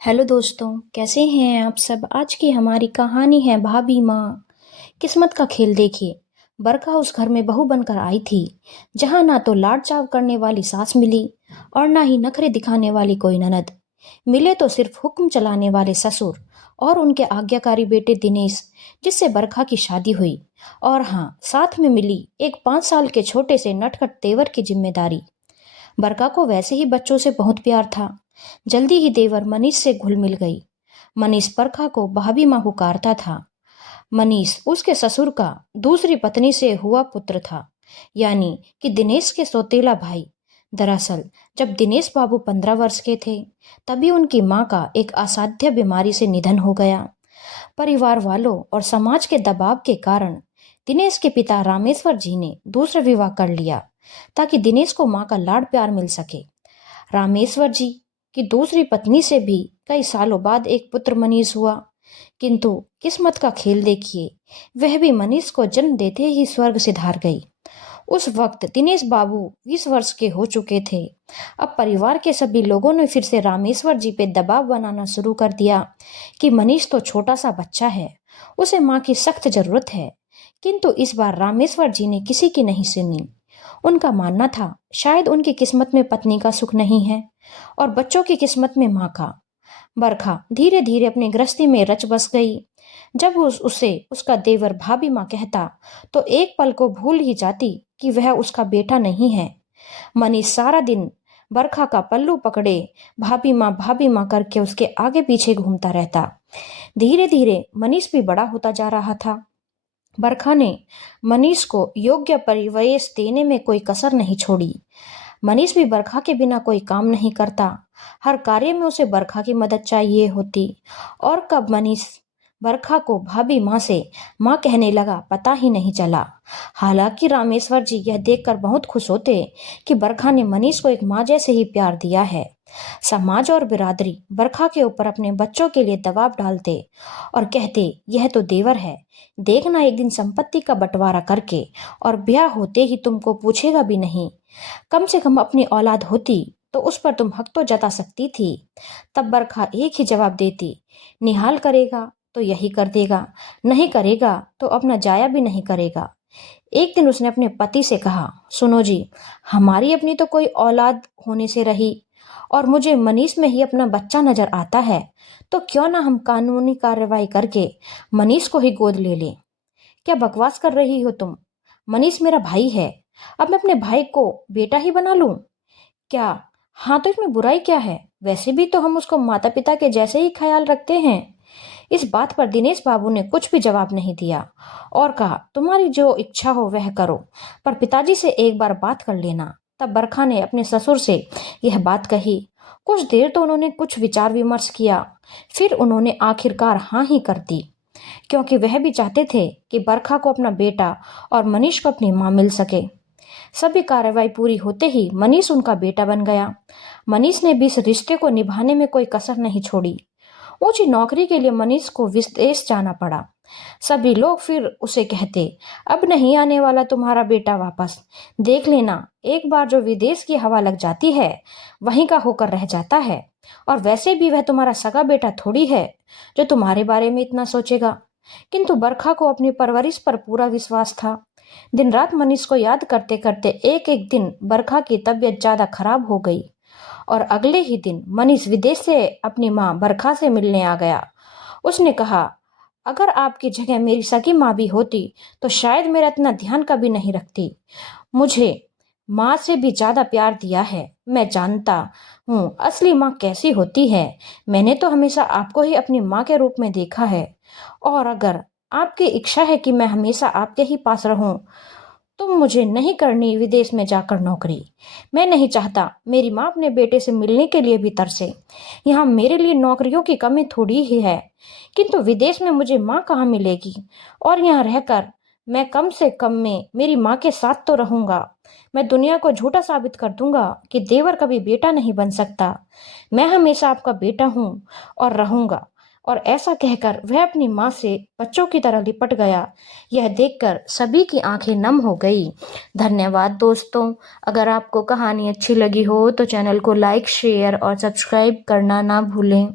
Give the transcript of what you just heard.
Hello दोस्तों, कैसे हैं आप सब। आज की हमारी कहानी है भाभी माँ। किस्मत का खेल देखिए। बरखा उस घर में बहू बनकर आई थी जहाँ ना तो लाड चाव करने वाली सास मिली और ना ही नखरे दिखाने वाली कोई ननद। मिले तो सिर्फ हुक्म चलाने वाले ससुर और उनके आज्ञाकारी बेटे दिनेश, जिससे बरखा की शादी हुई। और हाँ, साथ में मिली एक 5 साल के छोटे से नटखट तेवर की जिम्मेदारी। बरका को वैसे ही बच्चों से बहुत प्यार था। जल्दी ही देवर मनीष से घुल मिल गई। मनीष बरखा को भाभी माँ पुकारता था। मनीष उसके ससुर का दूसरी पत्नी से हुआ पुत्र था, यानी कि दिनेश के सौतेला भाई। दरअसल जब दिनेश बाबू 15 वर्ष के थे, तभी उनकी माँ का एक असाध्य बीमारी से निधन हो गया। परिवार वालों और समाज के दबाव के कारण दिनेश के पिता रामेश्वर जी ने दूसरा विवाह कर लिया, ताकि दिनेश को माँ का लाड प्यार मिल सके। रामेश्वर जी की दूसरी पत्नी से भी कई सालों बाद एक पुत्र मनीष हुआ। किंतु किस्मत का खेल देखिए, वह भी मनीष को जन्म देते ही स्वर्ग सिधार गई। उस वक्त दिनेश बाबू 20 वर्ष के हो चुके थे। अब परिवार के सभी लोगों ने फिर से रामेश्वर जी पे दबाव बनाना शुरू कर दिया कि मनीष तो छोटा सा बच्चा है, उसे माँ की सख्त जरूरत है। किंतु इस बार रामेश्वर जी ने किसी की नहीं सुनी। उनका मानना था शायद उनकी किस्मत में पत्नी का सुख नहीं है और बच्चों की किस्मत में माँ का। बरखा धीरे धीरे अपनी गृहस्थी में रच बस गई। जब उसे उसका देवर भाभी माँ कहता, तो एक पल को भूल ही जाती कि वह उसका बेटा नहीं है। मनीष सारा दिन बरखा का पल्लू पकड़े भाभी माँ करके उसके आगे पीछे घूमता रहता। धीरे धीरे मनीष भी बड़ा होता जा रहा था। बरखा ने मनीष को योग्य परिवेश देने में कोई कसर नहीं छोड़ी। मनीष भी बरखा के बिना कोई काम नहीं करता। हर कार्य में उसे बरखा की मदद चाहिए होती। और कब मनीष बरखा को भाभी माँ से माँ कहने लगा, पता ही नहीं चला। हालांकि रामेश्वर जी यह देखकर बहुत खुश होते कि बरखा ने मनीष को एक माँ जैसे ही प्यार दिया है। समाज और बिरादरी बरखा के ऊपर अपने बच्चों के लिए दबाव डालते और कहते, यह तो देवर है, देखना एक दिन संपत्ति का बंटवारा करके और ब्याह होते ही तुमको पूछेगा भी नहीं। कम से कम अपनी औलाद होती तो उस पर तुम हक तो जता सकती थी। तब बरखा एक ही जवाब देती, निहाल करेगा तो यही कर देगा, नहीं करेगा तो अपना जाया भी नहीं करेगा। एक दिन उसने अपने पति से कहा, सुनो जी, हमारी अपनी तो कोई औलाद होने से रही और मुझे मनीष में ही अपना बच्चा नजर आता है, तो क्यों ना हम कानूनी कार्रवाई करके मनीष को ही गोद ले लें। क्या बकवास कर रही हो तुम? मनीष मेरा भाई है, अब मैं अपने भाई को बेटा ही बना लूं क्या? हाँ, तो इसमें बुराई क्या है? वैसे भी तो हम उसको माता पिता के जैसे ही ख्याल रखते हैं। इस बात पर दिनेश बाबू ने कुछ भी जवाब नहीं दिया और कहा, तुम्हारी जो इच्छा हो वह करो, पर पिताजी से एक बार बात कर लेना। तब बरखा ने अपने ससुर से यह बात कही। कुछ देर तो उन्होंने कुछ विचार विमर्श किया, फिर उन्होंने आखिरकार हाँ ही कर दी, क्योंकि वह भी चाहते थे कि बरखा को अपना बेटा और मनीष को अपनी माँ मिल सके। सभी कार्रवाई पूरी होते ही मनीष उनका बेटा बन गया। मनीष ने भी इस रिश्ते को निभाने में कोई कसर नहीं छोड़ी। ऊंची नौकरी के लिए मनीष को विदेश जाना पड़ा। सभी लोग फिर उसे कहते, अब नहीं आने वाला तुम्हारा बेटा वापस, देख लेना एक बार जो विदेश की हवा लग जाती है वहीं का होकर रह जाता है। और वैसे भी वह तुम्हारा सगा बेटा थोड़ी है जो तुम्हारे बारे में इतना सोचेगा। किंतु बरखा को अपनी परवरिश पर पूरा विश्वास था। दिन रात मनीष को याद करते करते एक एक दिन बरखा की तबीयत ज्यादा खराब हो गई और अगले ही दिन मनीष विदेश से अपनी माँ बरखा से मिलने आ गया। उसने कहा, अगर आपकी जगह मेरी सगी माँ भी होती तो शायद मेरा इतना ध्यान कभी नहीं रखती। मुझे माँ से भी ज्यादा प्यार दिया है। मैं जानता हूँ असली माँ कैसी होती है। मैंने तो हमेशा आपको ही अपनी माँ के रूप में देखा है। और अगर आपकी इच्छा है कि मैं हमेशा आपके ही पास रहूं, तुम मुझे नहीं करनी विदेश में जाकर नौकरी। मैं नहीं चाहता मेरी माँ अपने बेटे से मिलने के लिए भी तरसे। यहाँ मेरे लिए नौकरियों की कमी थोड़ी ही है, किंतु विदेश में मुझे माँ कहाँ मिलेगी। और यहाँ रहकर मैं कम से कम में मेरी माँ के साथ तो रहूंगा। मैं दुनिया को झूठा साबित कर दूंगा कि देवर कभी बेटा नहीं बन सकता। मैं हमेशा आपका बेटा हूँ और रहूंगा। और ऐसा कहकर वह अपनी माँ से बच्चों की तरह लिपट गया। यह देखकर सभी की आंखें नम हो गई। धन्यवाद दोस्तों। अगर आपको कहानी अच्छी लगी हो तो चैनल को लाइक, शेयर और सब्सक्राइब करना ना भूलें।